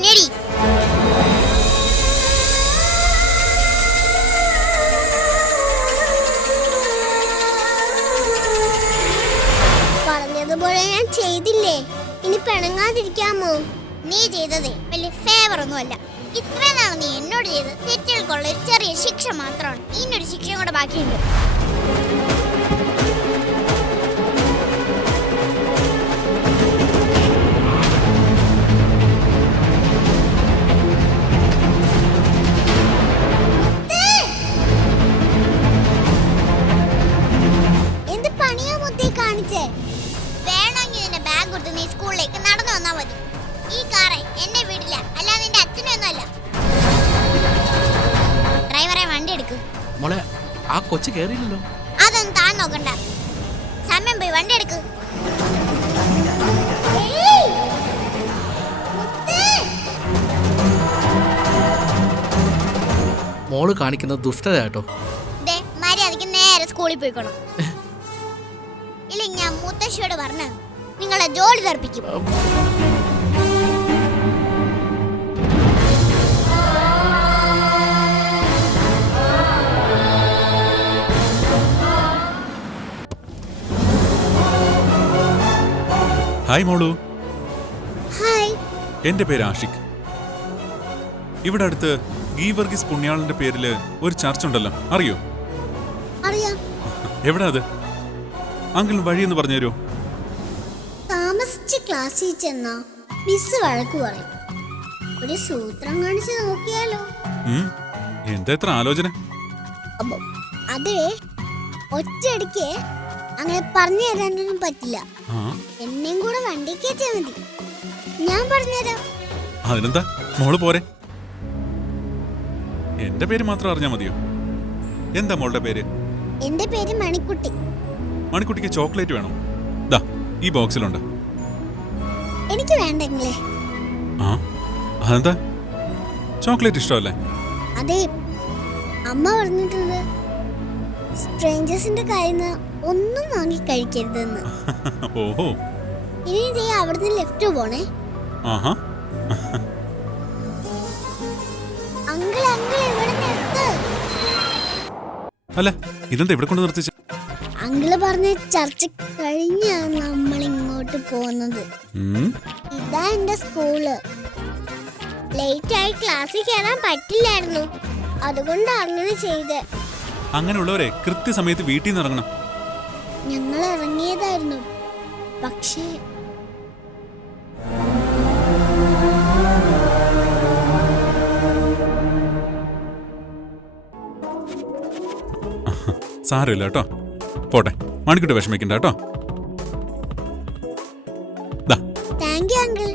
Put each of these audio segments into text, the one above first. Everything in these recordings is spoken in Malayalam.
കുഞ്ഞേടി. പറഞ്ഞതുപോലെ ഞാൻ ചെയ്തില്ലേ, ഇനി പിണങ്ങാതിരിക്കാമോ? നീ ചെയ്തതേ വലിയ ഫേവർ ഒന്നുമല്ല. ഇത്രയും നാൾ നീ എന്നോട് ചെയ്ത് തെറ്റുകൾക്കുള്ള ഒരു ചെറിയ ശിക്ഷ മാത്രമാണ്. ഇന്നൊരു ശിക്ഷയും കൂടെ ബാക്കിയുണ്ട്. എന്ത് പണിയാ മുത്തേ കാണിച്ചേ? വേണമെങ്കിൽ നിന്റെ ബാഗ് കൊടുത്ത് നീ സ്കൂളിലേക്ക് നടന്നു വന്നാ മതി. ഈ കാറെ എന്നെ വീടില്ല, അല്ലാതെ നിന്റെ അച്ഛനൊന്നുമല്ല. ഡ്രൈവറെ വണ്ടി എടുക്ക്. മോളെ, ആ കൊച്ചു കേറിയില്ലല്ലോ. അതൊന്നും താൻ നോക്കണ്ട. സമയം പോയി വണ്ടി എടുക്ക്. മോള് കാണിക്കുന്നത് ദുഷ്ടത കേട്ടോ. മര്യാദക്ക് നേരെ സ്കൂളിൽ പോയിക്കോണം. ഇല്ല, ഞാൻ മുത്തശ്ശിയോട് പറഞ്ഞ നിങ്ങളെ ജോലി തെറിപ്പിക്കും. ഹായ് മോളു. ഹായ്. എന്റെ പേര് ആഷിഖ്. ഇവിടെ അടുത്ത് ഗീവർഗീസ് പുണ്യാളന്റെ പേരില് ഒരു ചർച്ച ഉണ്ടല്ലോ, അറിയോ? അറിയാം. എവിടെ അത്? അങ്കിൾ വഴിയെന്ന് പറഞ്ഞുതരോ? താമസിച്ച് ക്ലാസ്സിൽ ചെന്നാ മിസ് വഴക്ക് പറയും. ഒരു സൂത്രം കാണിച്ച് നോക്കിയാലോ? എന്താ എത്ര ആലോചന? അതെ, ഒറ്റയടിക്ക് അങ്ങനെ പറഞ്ഞു തരാനൊന്നും പറ്റില്ല. എന്നെയും കൂടെ വണ്ടി കയറ്റിയാ മതി, ഞാൻ പറഞ്ഞുതരാം. അതിനെന്താ, മോള് പോരെ. എന്റെ പേര് മാത്രം അറിഞ്ഞാ മതിയോ? എന്താ മോളുടെ പേര്? എന്റെ പേര് മണിക്കുട്ടി. മണിക്കുട്ടിക്ക് ചോക്ലേറ്റ് വേണോ? ദാ ഈ ബോക്സിലുണ്ട്. എനിക്ക് വേണ്ടെങ്കിലേ. അതെന്താ, ചോക്ലേറ്റ് ഇഷ്ടമല്ലേ? അതെ, അമ്മ പറഞ്ഞിട്ടുണ്ട് സ്ട്രേഞ്ചേഴ്സിന്റെ കയ്യിൽ നിന്ന് ഒന്നും വാങ്ങി കഴിക്കരുതെന്ന്. ഓഹോ. ഇനി നീ അവിടുന്ന് ലെഫ്റ്റ് പോണേ. അങ്കിൾ അങ്കിൾ ഇവിടെ നിർത്ത്. അല്ല, ഇതെന്താ ഇവിടെ കൊണ്ട് നിർത്തിച്ച? അങ്കിള് പറഞ്ഞ ചർച്ച കഴിഞ്ഞാണ് നമ്മൾ ഇങ്ങോട്ട് പോകുന്നത്. ഇതാ എന്റെ സ്കൂള്. ലേറ്റ് ആയി ക്ലാസ്സിൽ കയറാൻ പറ്റില്ലായിരുന്നു, അതുകൊണ്ട് അങ്ങനെ ചെയ്തേ. അങ്ങനെയുള്ളവരെ കൃത്യസമയത്ത് വീട്ടിൽ നിന്ന് ഇറങ്ങണം. ഞങ്ങൾ ഇറങ്ങിയതായിരുന്നു, പക്ഷേ സാരമില്ല കേട്ടോ, പോട്ടെ. മണിക്കൂട്ടി വിഷമിക്കണ്ട കേട്ടോ. Thank you uncle.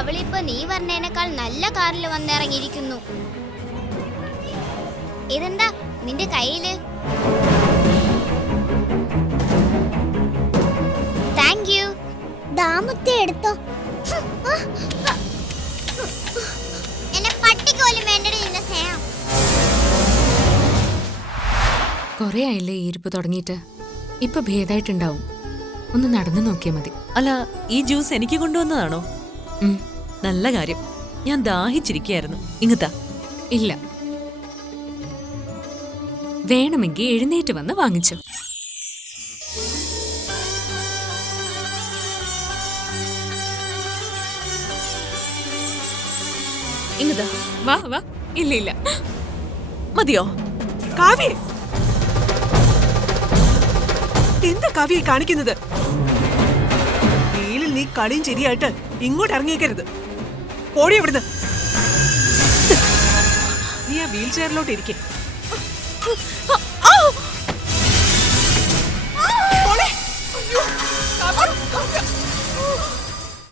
അവളിപ്പോ നീ പറഞ്ഞതിനേക്കാൾ നല്ല കാറിൽ വന്നിറങ്ങിയിരിക്കുന്നു. ഇതെന്താ നിന്റെ കയ്യില്? Thank you. ദാമത്തെ എടുത്തോ. എന്നെ പട്ടിക്ക് പോലും വേണ്ടടി നിന്റെ സ്നേഹം. കൊറേ ആയില്ലേ ഈ ഇരിപ്പ് തുടങ്ങിയിട്ട്. ഇപ്പൊ ഭേദായിട്ടുണ്ടാവും. ഒന്ന് നടന്നു നോക്കിയാ മതി. അല്ല, ഈ ജ്യൂസ് എനിക്ക് കൊണ്ടുവന്നതാണോ? നല്ല കാര്യം, ഞാൻ ദാഹിച്ചിരിക്കുകയായിരുന്നു. ഇങ്ങത്താ. ഇല്ല, വേണമെങ്കിൽ എഴുന്നേറ്റ് വന്ന് വാങ്ങിച്ചോ. ഇങ്ങത്താ. വാ വാ. ഇല്ല ഇല്ല, മതിയോ? കാവ്യ, എന്താ കാവ്യ കാണിക്കുന്നത്? വെയിലിൽ നീ കളിയും ശരിയായിട്ട് ഇങ്ങോട്ട് ഇറങ്ങിയേക്കരുത്. ഓടി എവിടുന്ന്. നീ ആ വീൽ ചെയറിലോട്ട് ഇരിക്കേ.